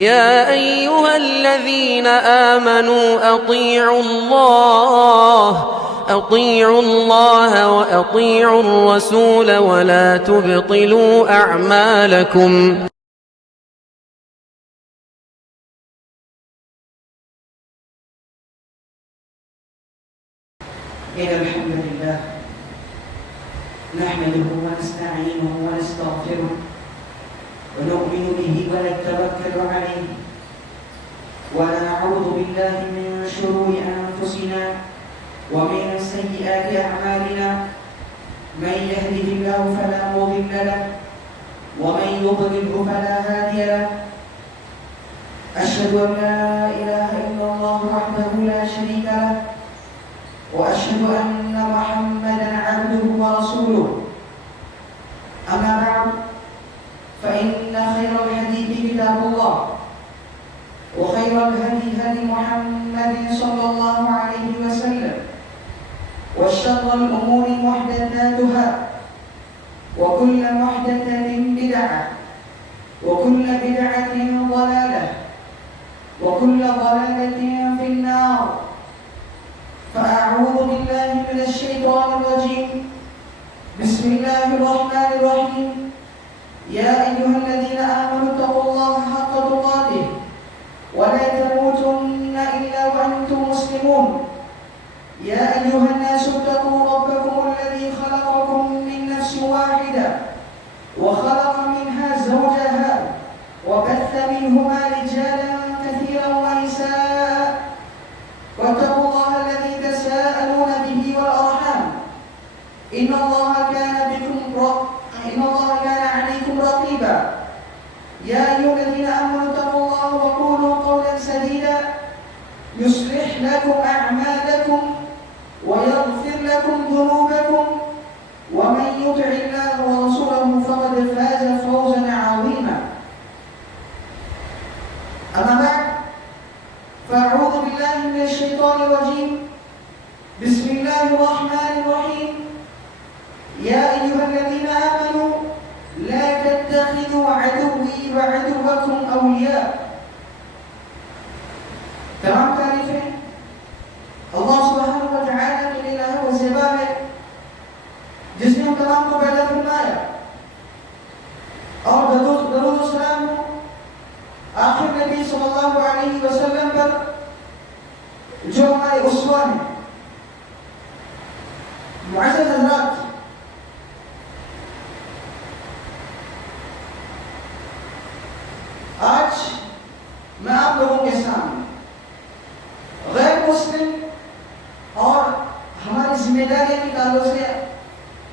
يا أيها الذين آمنوا أطيعوا الله وأطيعوا الرسول ولا تبطلوا أعمالكم. إن الحمد لله نحمده ونستعينه ونستغفره ونؤمن به ونتوكل عليه ونعوذ بالله من شرور أنفسنا ومن سيئات أعمالنا من يهده الله فلا مضل له ومن يضلله فلا هادي له أشهد أن لا إله إلا الله وحده لا شريك له وأشهد أن محمدا عبده ورسوله أما بعد فإن خير الحديث كتاب الله وخير الهدي هدي محمد صلى الله عليه وسلم وشر الأمور محدثاتها وكل محدثة بدعة وكل بدعة ضلالة وكل ضلالة في النار. فأعوذ بالله من الشيطان الرجيم. بسم الله الرحمن الرحيم. يا أيها الذين آمنوا اتقوا الله حق تقاته ولا تموتن إلا وأنتم مسلمون. يا أيها الناس اتقوا ربكم الذي خلقكم من نفس واحدة وخلق منها زوجها وبث منهما رجالا كثيرا ونساء واتقوا الله الذي تساءلون به والأرحام إن الله كان عليكم رقيبا. يا أيها الذين آمنوا اتقوا الله وقولوا قولا سديدا يصلح لكم أعمالكم ويغفر لكم ذنوبكم ومن يطع الله ورسوله فقد فاز فوزا عظيما. أما بعد فأعوذ بالله من الشيطان الرجيم. بسم الله الرحمن الرحيم. يا أيها الذين آمنوا لا تتخذوا عدوي وعدوكم أولياء. تمام تعریفیں اللہ سبحانہ و تعالیٰ کے لیے الہ و زیبا ہے جس نے ہم تمام کو پیدا فرمایا اور درود و سلام آخر نبی صلی اللہ علیہ وسلم پر جو ہمارے اسوہ ہیں. معزز حضرات، آج میں آپ لوگوں کے سامنے غیر مسلم اور ہماری ذمہ داری کے تعلق سے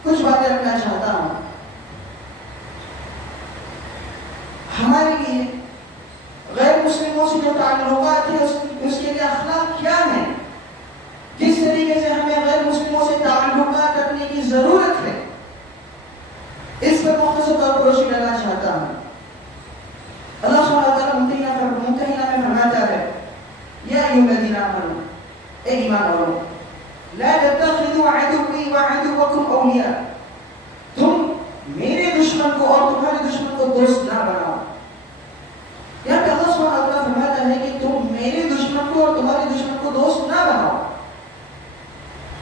کچھ باتیں رکھنا چاہتا ہوں. ہمارے لیے غیر مسلموں سے جو تعلقات ہیں اس کے لیے اخلاق کیا ہیں، کس طریقے سے ہمیں غیر مسلموں سے تعلقات رکھنے کی ضرورت ہے، اس پر مختصر طور پر روشنی ڈالنا چاہتا ہوں. اللہ سبحانہ وتعالیٰ ممتحنہ میں فرماتا ہے یا ایھا الذین آمنوا، اے ایمان والو، لا تتخذوا عدوی وعدوکم اولیاء، تم میرے دشمن کو اور تمہارے دشمن کو دوست نہ بناؤ. یہاں پہ اللہ سبحانہ وتعالیٰ فرماتا ہے کہ تم میرے دشمن کو اور تمہارے دشمن کو دوست نہ بناؤ.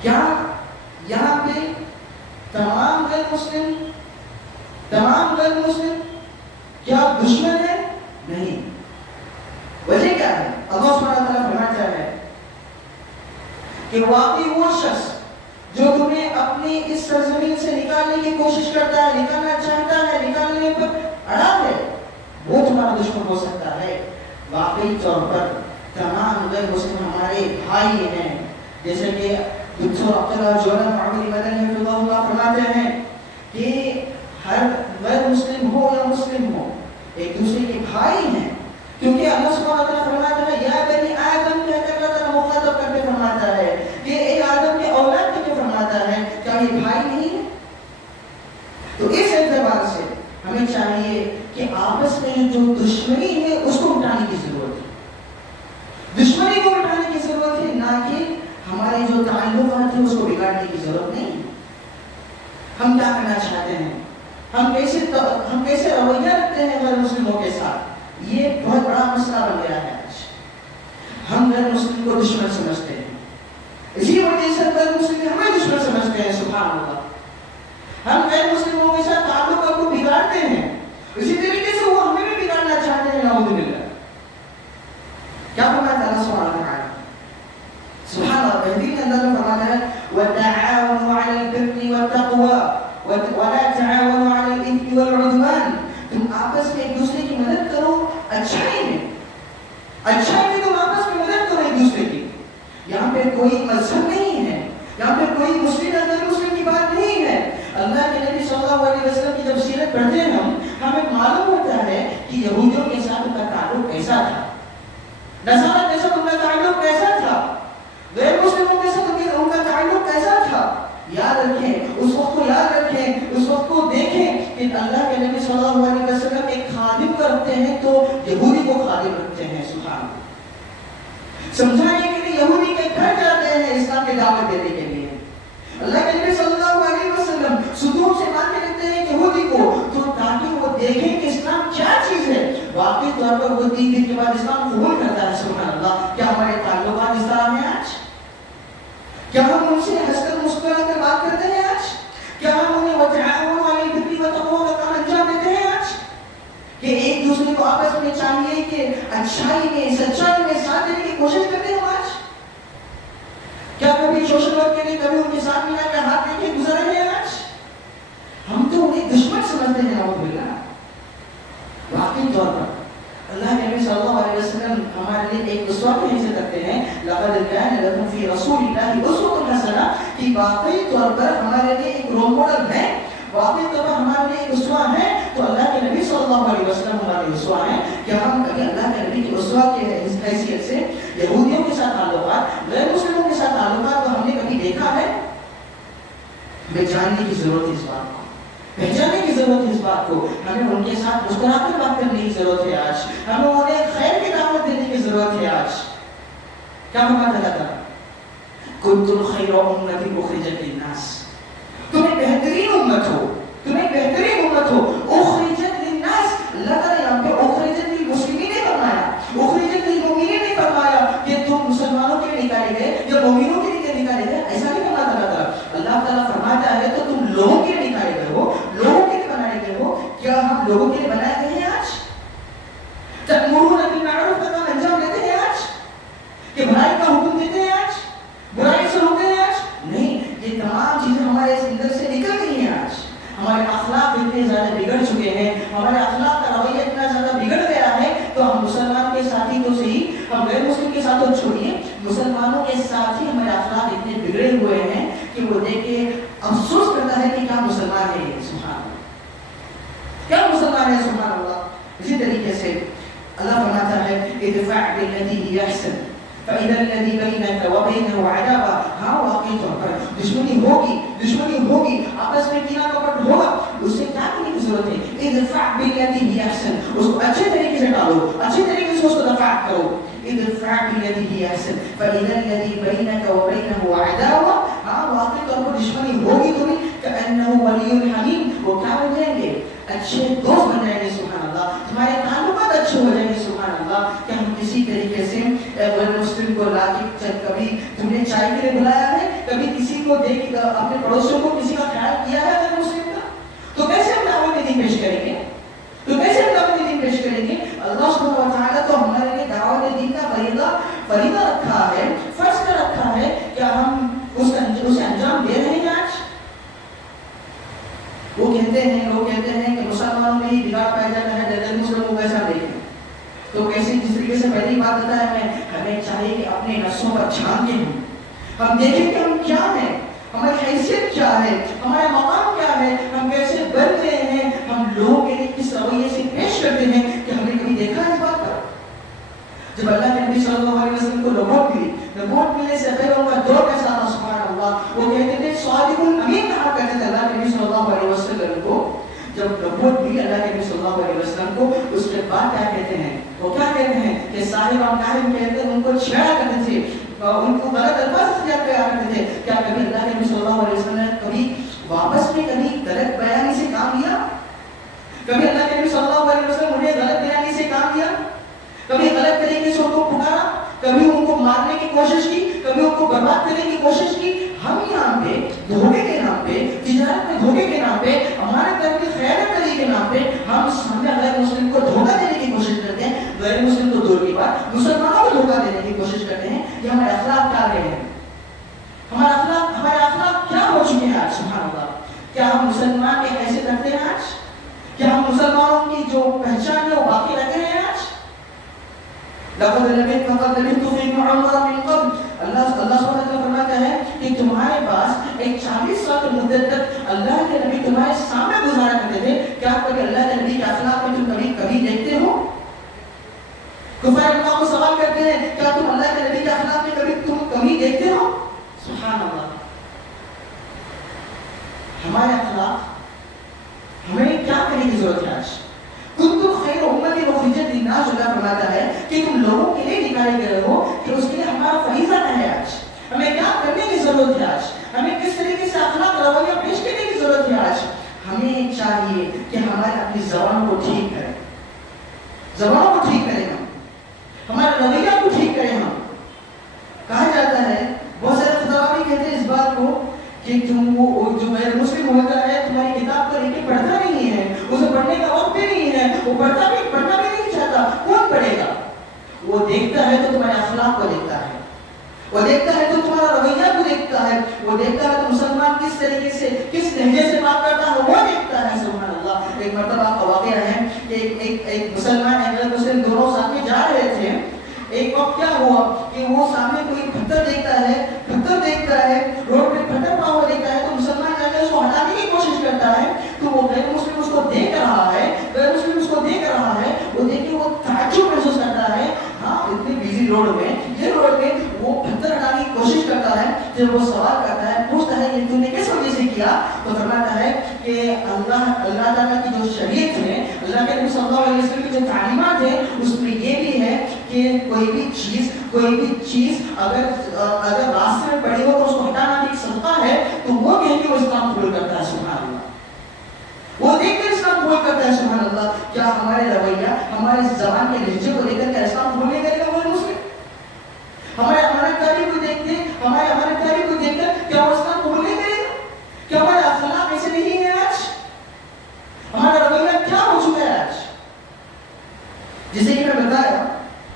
کیا یہاں پہ تمام غیر مسلم کیا دشمن ہے؟ نہیں. وجہ کیا ہے؟ اللہ سبحانہ وتعالیٰ فرماتا ہے کہ واقعی وہ شخص جو تمہیں اپنی اس سرزمین سے نکالنے کی کوشش کرتا ہے، نکالنا چاہتا ہے، نکالنے پر اڑا ہے، وہ تمہارا دشمن ہو سکتا ہے. واقعی طور پر تمام غیر مسلم ہمارے بھائی ہیں، جیسے کہ دکتور عبداللہ جوہر معمری مدنی حفظہ اللہ فرماتے ہیں کہ ہر غیر مسلم ہو یا مسلم ہو ایک دوسرے کے بھائی ہیں، کیونکہ اللہ سبحانہ وتعالیٰ فرماتا ہے یا بنی آدم کہتے اللہ تعالیٰ مخاطب کرتے فرماتا ہے کہ اے آدم کے اولاد کہتے فرماتا ہے، کیا یہ بھائی نہیں ہے؟ تو اس اعتبار سے ہمیں چاہیے کہ آپس میں جو دشمنی ہے اس کو مٹانے کی ضرورت ہے. دشمنی کو مٹانے کی ضرورت ہے، نہ کہ ہمارے جو تعلقات ہیں اس کو بگاڑنے کی ضرورت نہیں. ہم کیا کرنا چاہتے ہیں، ہم کیسے رویہ رکھتے ہیں غیر مسلموں کے ساتھ، یہ بہت بڑا دشمن سمجھتے ہیں. اسی وجہ سے غیر مسلم ہمیں دشمن سمجھتے ہیں. سبحان اللہ. ہم غیر مسلموں کے ساتھ تعلقات کو بگاڑتے ہیں, اسی طریقے سے وہ ہمیں بھی بگاڑنا چاہتے ہیں. نعوذ باللہ. کیا فرماتا ہے اللہ سبحانہ وتعالی؟ سبحان اللہ. بہترین انداز میں فرماتا ہے وَتَعَاوَنُوا عَلَى الْبِرِّ وَالتَّقْوَى وَلَا تَعَاوَنُوا عَلَى الْإِثْمِ وَالْعُدْوَانِ. تم آپس میں ایک دوسرے کی مدد کرو اچھائی میں. اچھائی میں تم آپس میں مدد کرو ایک دوسرے کی. یہاں پہ کوئی مذہب نہیں ہے, یہاں پہ کوئی مسلم یا غیر مسلم کی بات نہیں ہے. اللہ کے نبی صلی اللہ علیہ وسلم کی جب سیرت پڑھتے ہیں ہمیں معلوم ہوتا ہے کہ یہودیوں کے ساتھ ان کا تعلق کیسا تھا, نصارہ کے ساتھ ان کا تعلق کیسا تھا, غیر مسلموں کے ساتھ ان کا تعلق کیسا تھا. یاد رکھیں, اس وقت کو یاد رکھیں, اس وقت کو دیکھیں کہ اللہ کے نبی صلی اللہ علیہ وسلم ایک خادم کو رکھتے ہیں تو یہودی کو خادم رکھتے ہیں. سبحان اللہ. سمجھانے کے لیے یہودی کے گھر جاتے ہیں اسلام کی دعوت دینے کے لیے. اللہ کے نبی صلی اللہ علیہ وسلم ستون سے مان کے رکھتے ہیں یہودی کو تو تاکہ وہ دیکھیں کہ اسلام کیا چیز ہے. واقعی طور پر وہ 3 دن کے بعد اسلام قبول کرتا ہے. سبحان اللہ. کیا ہمارے تعلقات اس طرح ہیں آج؟ کیا ہم ان سے ہنس کر مسکرا کر بات کرتے ہیں آج؟ کیا ہم انہیں وَتَعَاوَنُوا عَلَى الْبِرِّ وَالتَّقْوَى کا کام انجام دیتے ہیں آج؟ کہ ایک دوسرے کو آپس میں چاہیے کہ اچھائی میں سچائی میں ساتھ دینے کی کوشش کرتے ہو آج؟ کیا کبھی سوشل ورک کے لیے کبھی ان کے ساتھ ملا کر ہاتھ دے کے گزر رہے ہیں آج؟ ہم تو انہیں دشمن سمجھتے ہیں. نعوذ باللہ. واقعی طور پر اللہ کے نبی صلی اللہ علیہ وسلم ہمارے لیے ایک اسوہ کی حیثیت رکھتے ہیں. لقد كان لكم في رسول الله اسوة حسنة. کہ واقعی طور پر ہمارے لیے ایک رول ماڈل ہے, واقعی طور پر ہمارے لیے ایک اسوہ ہے. تو اللہ کے نبی صلی اللہ علیہ وسلم ہمارے اسوہ ہیں. کہ ہم کبھی اللہ کے نبی کی اسوہ کی حیثیت سے یہودیوں کے ساتھ تعلقات, غیر مسلموں کے ساتھ تعلقات کو ہم نے کبھی دیکھا ہے؟ ہمیں جاننے کی ضرورت ہے اس بات کو, پہچاننے کی ضرورت ہے اس بات کو. ہمیں ان کے ساتھ مسکرا کر بات کرنے کی ضرورت ہے آج. ہمیں انہیں خیر کی دعوت دینے کی ضرورت ہے آج. کیا فرماتا ہے اللہ؟ کنتم خیر امۃ اخرجت للناس. تم ایک بہترین امت ہو, تم ایک بہترین امت ہو. اخرجت للناس. اللہ تعالیٰ یہاں پہ اخرجت للمسلمین نے فرمایا, اخرجت للمؤمنین نے فرمایا کہ تم مسلمانوں کے لیے نکالے گئے یا مومنوں کے لیے نکالے گئے. ایسا نہیں فرماتا اللہ تعالیٰ. اللہ تعالیٰ فرماتا ہے تو تم لوگوں کے لیے نکالے گئے ہو, لوگوں کے لیے بنائے گئے ہو. کیا ہم لوگوں کے لیے بنائے گئے ہیں آج؟ تأمرون بالمعروف کا کام انجام دیتے ہیں آج؟ کہ بھلائی کا حکم دیتے ہیں آج, برائی سے روکتے ہیں آج؟ نہیں. یہ تمام چیزیں ہمارے اندر سے نکل گئی ہیں آج. ہمارے اخلاق اتنے زیادہ بگڑ چکے ہیں, ہمارے اخلاق کا رویہ اتنا زیادہ بگڑ گیا ہے. تو ہم مسلمان کے ساتھی تو صحیح, ہم غیر مسلم کے ساتھ تو چھوڑیے, مسلمانوں کے ساتھ ہی ہمارے اخلاق اتنے بگڑے ہوئے ہیں کہ وہ دیکھ کے افسوس کرتا ہے کہ کیا مسلمان ہے یہ. سبحان اللہ. کیا مسلمان ہے. سبحان اللہ. اسی طریقے سے اللہ فرماتا ہے ادفع بالتي هي احسن فاذا الذي بينك وبينه عداوه. ہاں واقعی طور پر دشمنی ہوگی, آپس میں کینہ کپٹ ہوگا. اس سے کیا کرنے کی ضرورت ہے؟ ادفع بالتي هي احسن. اس کو اچھے طریقے سے ڈالو, اچھے طریقے سے اس کو دفاع کرو. ادفع بالتي هي احسن فاذا الذي بينك وبينه عداوه. ہاں واقعی طور پر دشمنی ہوگی تمہیں كأنه ولي حميم. وہ کیا ہو جائیں گے؟ اچھے دوست بن جائیں گے. سبحان اللہ. تمہارے تعلقات اچھے ہو جائیں گے. سبحان اللہ. کہ ہم کسی طریقے سے غیر مسلم کو لا کے کبھی تم نے چائے کے لیے بلایا ہے, کبھی کسی کو دیکھ اپنے پڑوسیوں کو کسی کا خیال کیا ہے غیر مسلم کا, تو کیسے ہم دعوت دین پیش کریں گے؟ اللہ سبحانہ و تعالیٰ تو ہمارے لیے دعوت دین کا فریضہ رکھا ہے, فرض کر رکھا ہے. کیا ہم اسے انجام دے رہے ہیں آج؟ وہ کہتے ہیں کہ مسلمانوں میں ہی بگاڑ پایا جاتا ہے, غیر مسلموں کو کیسا دیکھیں. تو کیسے جس طریقے سے پہلی بات بتایا ہمیں چاہیے کہ اپنے نفسوں پر جھانک کے ہم دیکھیں کہ ہم کیا ہیں, ہماری حیثیت کیا ہے, ہمارا مقام کیا ہے, ہم کیسے بن گئے ہیں, ہم لوگوں کے لیے کس رویے سے پیش کرتے ہیں. کہ ہم نے کبھی دیکھا اس بات پر؟ جب اللہ کے نبی صلی اللہ علیہ وسلم کو نبوت ملنے سے پہلے ان کا دور کیسا تھا؟ سبحان اللہ. وہ کہتے تھے صادق الامین کہا کرتے تھے اللہ کے نبی صلی اللہ علیہ وسلم کو. جب نبوت ملی اللہ کے نبی صلی اللہ علیہ وسلم کو, اس کے بعد کیا کہتے ہیں؟ وہ کیا کہتے ہیں کہ ساحر اور کاہن کہتے ہیں ان کو چھیڑا کرتے تھے, ان کو غلط الفاظ استعمال کیا کرتے تھے. کیا کبھی اللہ کے نبی صلی اللہ علیہ وسلم نے کبھی واپس میں کبھی غلط بیانی سے کام لیا؟ کبھی اللہ کے نبی صلی اللہ علیہ وسلم انہیں غلط بیانی سے کام لیا؟ کبھی غلط طریقے سے ان کو پکارا؟ کبھی ان کو مارنے کی کوشش کی, کبھی ان کو برباد کرنے کی کوشش کی. ہم یہاں پہ دھوکے کے نام پہ, تجارت میں دھوکے کے نام پہ, ہمارے گھر کی خیانت کرنے کے نام پہ ہم سامنے غیر مسلم کو دھوکہ دینے کی کوشش کرتے ہیں. غیر مسلم تو دور کی بات, مسلمانوں کو دھوکہ دینے کی کوشش کرتے ہیں. یہ ہمارے اخلاق کیا رہے ہیں, ہمارے اخلاق کیا ہو چکے ہیں آج. سبحان اللہ, کیا ہم مسلمان کی حیثیت رکھتے ہیں آج؟ کیا ہم مسلمانوں کی جو پہچان ہے وہ باقی رکھ رہے ہیں آج؟ لقد لبثت فيكم عمرا من قبل. اللہ سبحانہ وتعالی فرماتا ہے کہ تمہارے پاس ایک 40 سال کی مدت تک اللہ کے نبی تمہارے سامنے گزارا کرتے تھے. کیا کبھی اللہ کے نبی کے اخلاق میں تم کبھی دیکھتے ہو؟ کفار اللہ کو سوال کرتے ہیں, کیا تم اللہ کے نبی کے اخلاق میں کبھی دیکھتے ہو؟ سبحان اللہ. ہمارے اخلاق ہمیں کیا کرنے کی ضرورت ہے آج؟ کنتم خیر امت اخرجت للناس, اللہ فرماتا ہے کہ تم لوگوں کے لیے نکالے گئے ہو, کہ اس کے لیے ہمارا فریضہ کیا ہے آج؟ ہمیں کیا کرنے کی ضرورت ہے آج؟ ہمیں کس طریقے سے اخلاق رویہ پیش کرنے کی ضرورت ہے آج؟ ہمیں چاہیے کہ ہمارے اپنی زبانوں کو ٹھیک کریں, زبانوں کو ٹھیک کریں, ہمارے رویہ کو ٹھیک کریں. ہم کہا جاتا ہے, بہت سارے خطبہ بھی کہتے ہیں اس بات کو کہ تم وہ جو غیر مسلم ہوتا ہے تمہاری کتاب کو لے کے پڑھتا نہیں ہے, اسے پڑھنے کا وقت بھی نہیں ہے, وہ پڑھنا بھی نہیں چاہتا. کون پڑھے گا؟ وہ دیکھتا ہے تو تمہارے اخلاق کو دیکھتا ہے, وہ دیکھتا ہے تو تمہارا رویہ کو دیکھتا ہے, وہ دیکھتا ہے تو مسلمان کس طریقے سے کس لہجے سے بات کرتا ہے وہ دیکھتا ہے. سبحان اللہ. ایک مرتبہ کا واقعہ ہے کہ ایک مسلمان ایک مسلم دونوں ساتھ میں جا رہے تھے. ایک وقت کیا ہوا کہ وہ سامنے کوئی پتھر دیکھتا ہے, روڈ پہ پتھر پڑا ہوا دیکھتا ہے, تو مسلمان جا کے اس کو ہٹانے کی کوشش کرتا ہے. تو وہ غیر مسلم اس کو دیکھ رہا ہے, وہ دیکھ کے وہ تعجب محسوس کرتا ہے. ہاں, اتنی بزی روڈ میں وہ پتھر ہٹانے کی کوشش کرتا ہے. جب وہ سوال کرتا ہے, پوچھتا ہے یہ تم نے کس وجہ سے کیا, تو فرماتا ہے کہ اللہ تعالیٰ کی جو شریعت ہے, اللہ کے نبی صلی اللہ علیہ وسلم کی جو تعلیمات ہیں, اس میں یہ بھی ہے کہ کوئی بھی چیز اگر راستے میں پڑی ہو تو اس کو ہٹانا بھی ایک صدقہ ہے. تو وہ کہہ کے وہ اسلام قبول کرتا ہے. سبحان اللہ. وہ دیکھ کر اسلام قبول کرتا ہے. سبحان اللہ. کیا ہمارے رویہ, ہمارے زبان کے لہجے کو لے کر کیا اسلام قبول نہیں کرے گا وہ مسلم؟ ہمارے تاریخ کو دیکھتے, ہمارے تاریخ کو دیکھ کر کیا وہ اسلام قبول نہیں کرے گا؟ کیا ہمارے اخلاق ایسے نہیں ہے آج؟ ہمارا رویہ کیا ہو چکا ہے آج؟ جیسے کہ میں بتایا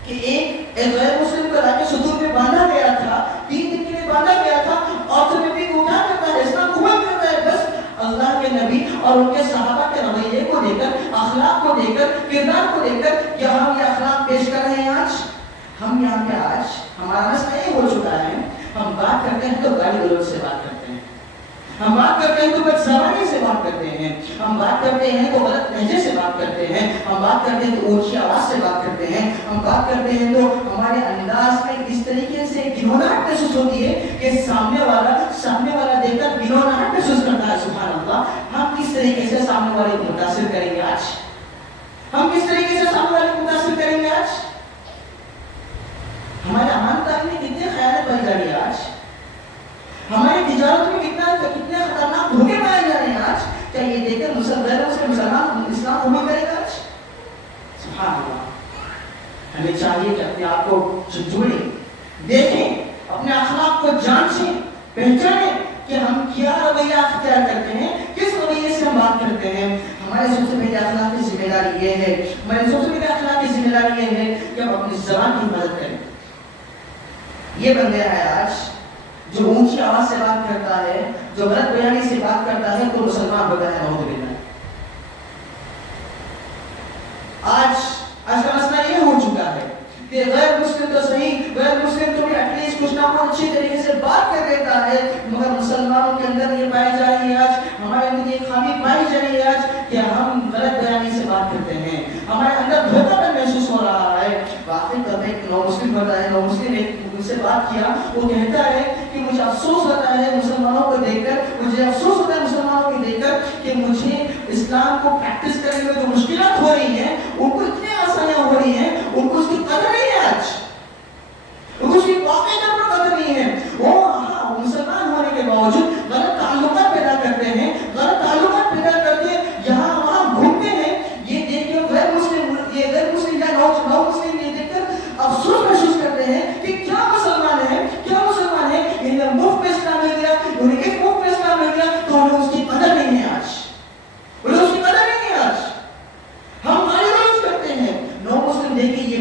کہ ایک غیر مسلم کو لا کے صدور میں باندھا گیا تھا, 3 دن کے لیے باندھا گیا تھا, اور تو نبی کو کیا کرتا ہے, اسلام قبول کرتا ہے. بس اللہ کے نبی اور ان کے صحابہ کے رویے کو دے کر, اخلاق کو دے کر, کردار کو دے کر, کیا ہم یہ اخلاق پیش کر رہے ہیں آج؟ ہم یہاں پہ آج ہمارا مسئلہ یہ ہو چکا ہے, ہم بات کرتے ہیں تو گالی گلوچ سے بات کرتے ہیں, ہم بات کرتے ہیں تو بدزبانی سے بات کرتے ہیں, ہم بات کرتے ہیں تو غلط لہجے سے بات کرتے ہیں, ہم بات کرتے ہیں تو اونچی آواز سے بات کرتے ہیں, ہم بات کرتے ہیں تو ہمارے انداز میں اس طریقے سے گناہٹ محسوس ہوتی ہے کہ سامنے والا دیکھ کر گناہٹ محسوس کرتا ہے. سبحان اللہ. ہم کس طریقے سے سامنے والے کو متاثر کریں گے آج؟ ہم کس طریقے سے سامنے والے کو متاثر کریں گے آج؟ ہمارے امانتداری میں کتنے خیانت پائی جا رہی ہے آج؟ ہماری تجارت میں کتنے خطرناک دھوکے پائے جا رہے ہیں آج؟ کیا یہ دیکھ کر مسلمان اسلام قبول کرے گا آج؟ سبحان اللہ. ہمیں چاہیے کہ اپنے آپ کو جھنجھوڑیں, دیکھیں, اپنے اخلاق کو جانچیں, پہچانیں کہ ہم کیا رویہ اختیار کرتے ہیں, کس رویے سے ہم بات کرتے ہیں. ہمارے سب سے پہلے اخلاق کی ذمہ داری یہ ہے, کہ ہم اپنی زبان کی حفاظت کریں. یہ بن گیا ہے آج جو اونچی آواز سے بات کرتا ہے, جو غلط بیانی سے بات کرتا ہے تو مسلمان ہوتا ہے. نعوذ باللہ. آج کا مسئلہ یہ ہو چکا ہے کہ غیر مسلم تو صحیح, غیر مسلم تو بھی ایٹ لیسٹ کچھ نہ کچھ اچھی طریقے سے بات کر دیتا ہے, مگر مسلمانوں کے اندر یہ پائی جا رہی ہے آج, ہمارے اندر یہ خامی پائی جا رہی ہے آج کہ ہم غلط بیانی سے بات کرتے ہیں, ہمارے اندر دھوکہ محسوس ہو رہا ہے. واقعی کب ایک نو مسلم ہوتا ہے, نو مسلم نے ان سے بات کیا, وہ کہتا ہے کہ مجھے افسوس ہوتا ہے مسلمانوں کو دیکھ کر, مجھے افسوس ہوتا ہے مسلمانوں کو دیکھ کر کہ مجھے اسلام کو پریکٹس کرنے میں جو مشکلات ہو رہی ہیں, ان کو اتنی آسانیاں ہو رہی ہیں, ان کو اس کی قدر نہیں ہے آج, ان کو اس کی واقعی پر قدر نہیں ہے. وہ مسلمان ہونے کے باوجود غلط تعلقات پیدا کرتے ہیں, غلط تعلقات پیدا کرتے ہیں, یہاں وہاں گھومتے ہیں. یہ دیکھ کے غیر مسلم یا نو مسلم یہ دیکھ کر افسوس محسوس کرتے ہیں کہ کیا مسلمان ہے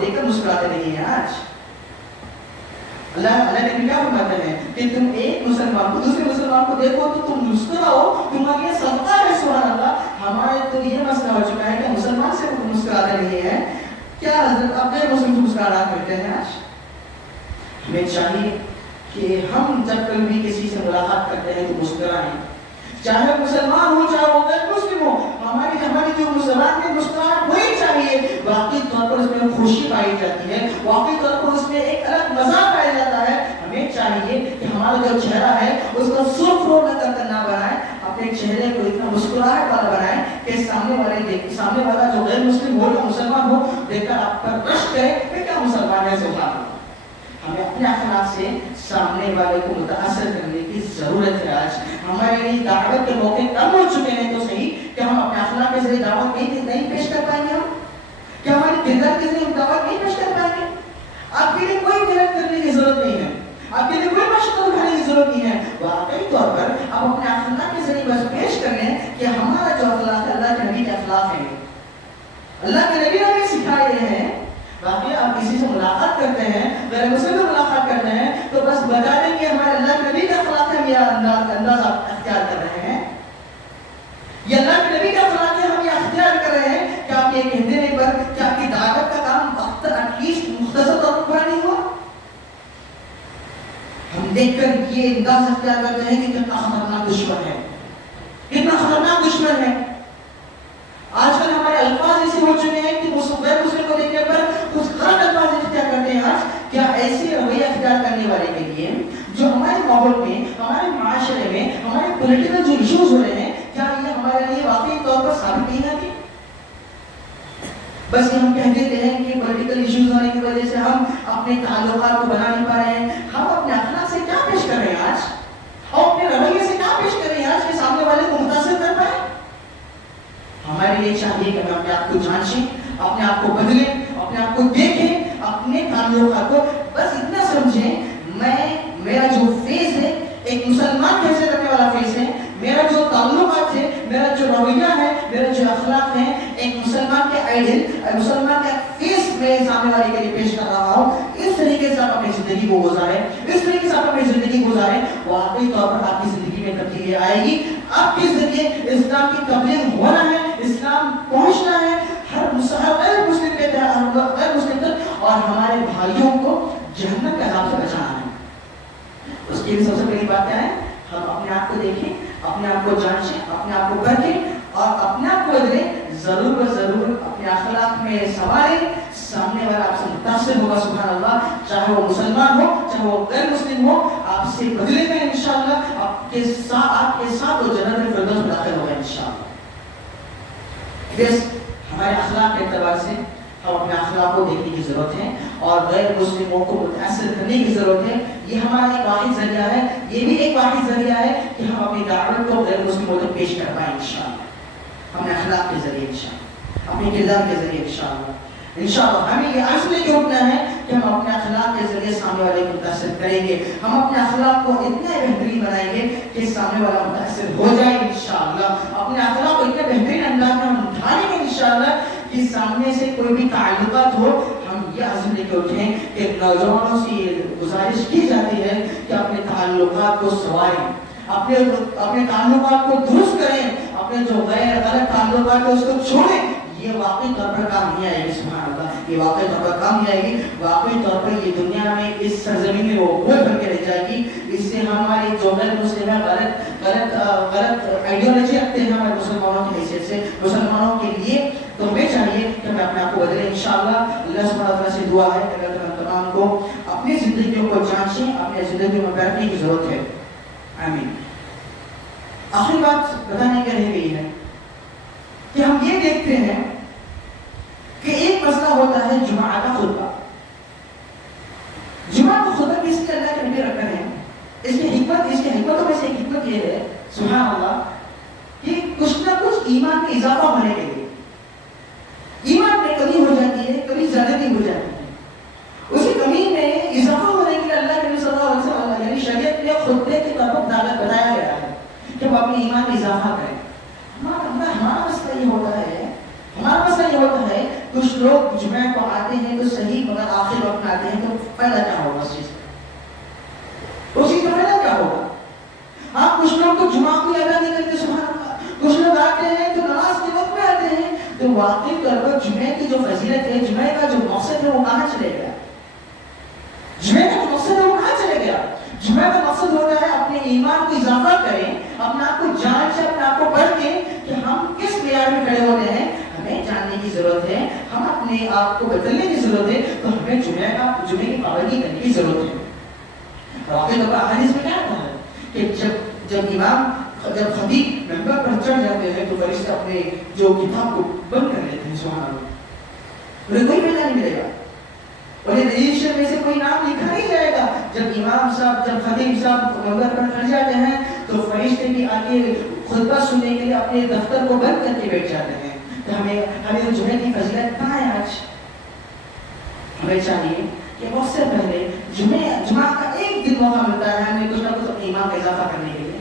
دیکھ کر مسکراتے نہیں ہیں آج. اللہ نے کیا فرماتے ہیں کہ تم ایک مسلمان کو دوسرے مسلمان کو دیکھو تو تم مسکراؤ, تمہارا یہ صدقہ ہے. سبحان اللہ. ہمارے تو یہ مسئلہ ہو چکا ہے کہ مسلمان سے مسکراتے نہیں ہیں. کیا حضرت آپ غیر مسلم سے مسکرانا کرتے ہیں آج؟ ہمیں چاہیے کہ ہم جب کبھی بھی کسی سے ملاقات کرتے ہیں تو مسکرائیں, چاہے مسلمان ہو چاہے وہ غیر مسلم ہو. ہماری جو مسلمان میں مسکراہٹ ہونی چاہیے, واقعی طور پر اس میں خوشی پائی جاتی ہے, واقعی طور پر اس میں ایک الگ مزہ پایا جاتا ہے. ہمیں چاہیے کہ ہمارا جو چہرہ ہے اس کو سرخ رو نہ بنائیں, اپنے چہرے کو اتنا مسکراہٹ والا بنائیں کہ سامنے والا جو غیر مسلم ہو یا مسلمان ہو دیکھ کر آپ پر رشک کرے کہ کیا مسلمان ہے. سبحان اللہ. ہمیں اپنے اخلاق سے سامنے والے کو متاثر کرنے کی ضرورت ہے. آج ہمارے لیے دعوت کے موقع کم ہو چکے ہیں تو صحیح کہ ہم اپنے اخلاق کے ذریعے دعوت نہیں پیش کر پائیں گے. ہم کیا ہماری کردار کے ذریعے دعوت نہیں پیش کر پائیں گے؟ آپ کے لیے کوئی محنت کرنے کی ضرورت نہیں ہے, آپ کے لیے کوئی مشقت اٹھانے کی ضرورت نہیں ہے. واقعی طور پر آپ اپنے اخلاق کے ذریعے بس پیش کر لیں کہ ہمارا جو اخلاق ہے اللہ کے نبی کے اخلاق ہے, اللہ کے نبی نے ہمیں سکھائے ہیں. باقی آپ کسی سے ملاقات کرتے ہیں, غیر مسلم سے ملاقات کرتے ہیں تو بس بتا دیں کہ ہمارے اللہ کے نبی کا اخلاق ہے, ہم یہ انداز اختیار کر رہے ہیں, یہ اللہ کے نبی کا اخلاق ہے, ہم یہ اختیار کر رہے ہیں. کہ آپ یہ کہہ دینے پر کہ آپ کی دعوت کا کام ایٹ لیسٹ مختصر طور پر پورا نہیں ہوا. ہم دیکھ کر یہ انداز اختیار کرتے ہیں کہ کتنا خطرناک دشمن ہے, کتنا خطرناک دشمن ہے. آج کل ہمارے الفاظ ایسے ہو چکے ہیں کہ غیر مسلم کو دیکھنے پر کچھ غلط الفاظ اختیار کرتے ہیں. آج کیا ایسے رویہ اختیار کرنے والے کے لیے جو ہمارے ماحول میں, ہمارے معاشرے میں, ہمارے پولیٹیکل جو ایشوز ہو رہے ہیں, کیا یہ ہمارے لیے واقعی طور پر ثابت نہیں ہے؟ بس ہم کہہ دیتے ہیں کہ پولیٹیکل ایشوز ہونے کی وجہ سے ہم اپنے تعلقات کو بنا نہیں پا رہے ہیں. ہم اپنے اخلاق سے کیا پیش کر رہے ہیں آج, ہم اپنے رویے سے کیا پیش کر رہے ہیں آج کہ سامنے والے کو متاثر کر پائیں. ہمارے لیے چاہیے کہ ہم اپنے آپ کو جانچیں, اپنے آپ کو بدلیں, اپنے آپ کو دیکھیں, اپنے تعلقات کو بس اتنا سمجھیں میرا جو فیس ہے ایک مسلمان کیسے کرنے والا فیس ہے, میرا جو تعلقات ہے, میرا جو رویہ ہے, میرا جو اخلاق ہے, ایک مسلمان کے آئیڈل, مسلمان کا فیس میں سامنے والے کے لیے پیش کر رہا ہوں. اس طریقے سے آپ اپنی زندگی کو گزاریں, اس طریقے سے آپ اپنی زندگی گزاریں, واقعی طور پر آپ کی زندگی میں تبدیلی آئے گی. آپ کے ذریعے اسلام کی تبلیغ ہونا ہے, اسلام پہنچنا ہے ہر غیر مسلم کے غیر مسلم تک, اور ہمارے بھائیوں کو جہنم کے عذاب سے بچانا ہے. اس کی بھی سب سے پہلی بات کیا ہے, ہم اپنے آپ کو دیکھیں, اپنے آپ کو جانچیں, اپنے آپ کو پرکھیں اور اپنے آپ کو بدلیں. ضرور و ضرور اپنے اخلاق میں سنواریں, سامنے والا آپ سے متاثر ہوگا. سبحان اللہ. چاہے وہ مسلمان ہو چاہے وہ غیر مسلم ہو, آپ سے بدلے گا انشاءاللہ. آپ کے ساتھ وہ جنت الفردوس میں داخل ہوگا انشاءاللہ. بس ہمارے اخلاق کے اعتبار سے ہم اپنے اخلاق کو دیکھنے کی ضرورت ہے اور غیر مسلموں کو متاثر کرنے کی ضرورت ہے. یہ ہمارا ایک واحد ذریعہ ہے, یہ بھی ایک واحد ذریعہ ہے کہ ہم اپنی دعوت کو غیر مسلموں تک پیش کر پائیں انشاءاللہ, اپنے اخلاق کے ذریعے انشاءاللہ, اپنے کردار کے ذریعے انشاءاللہ. ہمیں یہ عزم لے کے اٹھنا ہے کہ ہم اپنے اخلاق کے ذریعے سامنے والے کو متاثر کریں گے. ہم اپنے اخلاق کو اتنے بہترین بنائیں گے کہ سامنے والا متاثر ہو جائے انشاءاللہ. اپنے اخلاق کو اتنے بہترین انداز میں ہم اٹھائیں گے انشاءاللہ کہ سامنے سے کوئی بھی تعلقات ہو, ہم یہ عزم لے کے اٹھیں کہ نوجوانوں سے یہ گزارش کی جاتی ہے کہ اپنے تعلقات کو سنواریں, اپنے تعلقات کو درست کریں, اپنے جو غیر غلط تعلقات ہیں اس کو چھوڑیں. یہ واقعی طور پر کام نہیں آئے گی. سبحان اللہ. یہ واقعی طور پر کام نہیں آئے گی. واقعی طور پر یہ دنیا میں اس سرزمین میں وہ بھول بن کے رہ جائے گی. اس سے ہماری جو غیر مسلم ہے غلط آئیڈیالوجی رکھتے ہیں ہمارے مسلمانوں کی حیثیت سے, مسلمانوں کے لیے, تو ہمیں چاہیے کہ ہم اپنے آپ کو بدلیں انشاءاللہ. اللہ سبحانہ وتعالیٰ سے دعا ہے کہ اللہ تعالیٰ تمام کو اپنی زندگیوں کو جانچیں, اپنی زندگیوں میں بیٹھنے کی ضرورت ہے. آمین. آخری بات بتانے کے رہ گئی ہے کہ ہم یہ دیکھتے ہیں کہ ایک مسئلہ ہوتا ہے جمعہ کا خطبہ. جمعہ کا خطبہ کس لیے اللہ کے نبی رکھتے ہیں, اس کی حکمتوں میں سے ایک حکمت یہ ہے سبحان اللہ کہ کچھ نہ کچھ ایمان میں اضافہ ہونے کے لیے. ایمان میں کمی ہو جاتی ہے, کمی زیادتی ہو جاتی ہے. اسی کمی میں اضافہ ہونے کے لیے اللہ کے نبی صلی اللہ علیہ وسلم یعنی شریعت میں خطبے کی طرف دعوت بتایا گیا ہے کہ وہ اپنے ایمان میں اضافہ کریں. ہمارا مسئلہ یہ ہوتا ہے کچھ لوگ جمعہ کو آتے ہیں تو صحیح مگر آخر وقت آتے ہیں تو فائدہ کیا ہوگا اس چیز کا؟ اس چیز کا فائدہ کیا ہوگا؟ ہاں کچھ لوگ تو جمعہ کو ادا نہیں کرتے سبحان اللہ، کچھ لوگ آتے ہیں تو نماز کے وقت میں آتے ہیں، تو واقعی طور پر جمعہ کی جو فضیلت ہے، جمعہ کا جو مقصد ہے وہ کہاں چلے گیا؟ جمعہ کا جو مقصد ہے وہ کہاں چلے گیا؟ جمعہ کا مقصد ہوتا ہے اپنے ایمان کو اضافہ کریں، اپنے آپ کو جان سے اپنے آپ کو پڑھ کے کہ ہم کس معیار میں کھڑے ہوتے ہیں، ہمیں جاننے کی ضرورت ہے، ہم اپنے آپ کو بدلنے کی ضرورت ہے، تو ہمیں جمعے کی پابندی کرنے کی ضرورت ہے۔ واقعی طور پر احادیث میں کیا کہا ہے کہ جب امام جب خطیب ممبر پر چڑھ جاتے ہیں تو فرشتے اپنے جو کتاب کو بند کر لیتے ہیں، سبحان اللہ، انہیں کوئی پیدا نہیں ملے گا، انہیں رجسٹر میں سے کوئی نام لکھا نہیں جائے گا۔ جب امام صاحب جب خطیب صاحب ممبر پر چڑھ جاتے ہیں تو فرشتے بھی آگے خطبہ سننے کے لیے اپنے دفتر کو بند کر کے بیٹھ جاتے ہیں۔ تو ہمیں جمعے کی فضیلت کہاں ہے آج؟ ہمیں چاہیے کہ وقت سے پہلے جمعہ کا ایک دن موقع ملتا ہے ہمیں کچھ نہ کچھ اپنے ایمان کا اضافہ کرنے کے لیے۔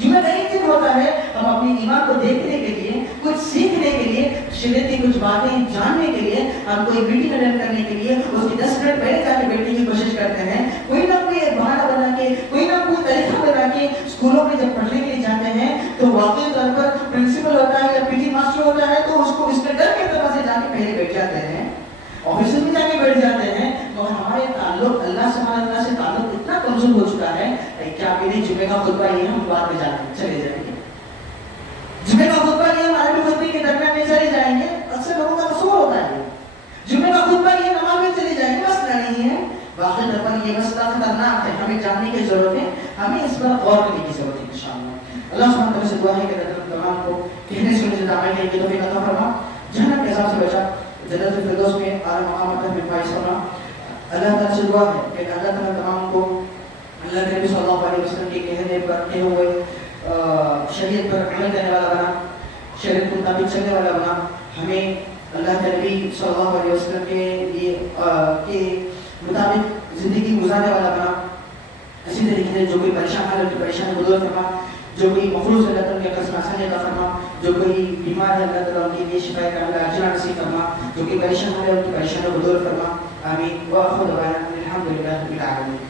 جمعہ کا ایک دن ہوتا ہے ہم اپنے ایمان کو دیکھنے کے لیے، کچھ سیکھنے کے لیے، شریعت کی کچھ باتیں جاننے کے لیے، ہم کوئی میٹنگ اٹینڈ کرنے کے لیے اس کی 10 منٹ پہلے جا کے بیٹھنے کی کوشش کرتے ہیں، کوئی نہ کوئی بہانہ بنا کے، کوئی نہ کوئی طریقہ بنا کے اسکولوں میں جب پڑھنے کے لیے جاتے ہیں تو واقعی طور پر پرنسپل ہوتا ہے یا پی ٹی ماسٹر ہوتا ہے تو اس کو اس کے ڈر کی طرح سے جا کے پہلے بیٹھ جاتے ہیں، آفس میں جا کے بیٹھ جاتے ہیں، مگر ہمارے تعلق اللہ سبحانہ وتعالیٰ سے تعلق اتنا کمزور ہو چکا ہے کیا میرے جمعے کا خطبہ یہ ہم بعد میں چلے جائیں گے، جمعے کا خطبہ یہ ہمارے بھی خطبے کے درمیان میں چلے جائیں گے، اکثر لوگوں کا قصور ہوتا ہے، جمعے کا خطبہ یہ نماز میں چلے جائیں گے، مسئلہ نہیں ہے، واقعی طور پر یہ مسئلہ خطرناک ہے، ہمیں جاننے کی ضرورت ہے، ہمیں اس پر غور کرنے کی ضرورت ہے انشاءاللہ۔ اللہ سبحانہ وتعالیٰ سے دعا ہے کہ تمام کو کہنے سننے سے عمل کرنے کی توفیق عطا فرما، جہنم کے عذاب سے بچا، جنت الفردوس میں اعلیٰ مقام عطا میں فائز فرما۔ اللہ تعالیٰ سے دعا ہے کہ اللہ تعالیٰ تمام کو اللہ کے نبی صلی اللہ علیہ وسلم کے کہنے پر کہے ہوئے شریعت پر عمل کرنے والا بنا، شریعت کے مطابق چلنے والا بنا، ہمیں اللہ کے نبی صلی اللہ علیہ وسلم کے مطابق زندگی گزارنے والا بنا۔ اسی طریقے سے جو کوئی پریشان ہے ان کی پریشانی کو دور فرما، جو کوئی مخلوص ہے اللہ تعالیٰ کے قسم آسانی عطا فرما، جو کوئی بیمار ہے اللہ تعالیٰ ان کے لیے شفا کا اجر نصیب فرما، جو کوئی پریشان ہے ان کی پریشانیوں کو دور فرما، آمین۔ وآخر دعوانا الحمد للہ رب العالمین۔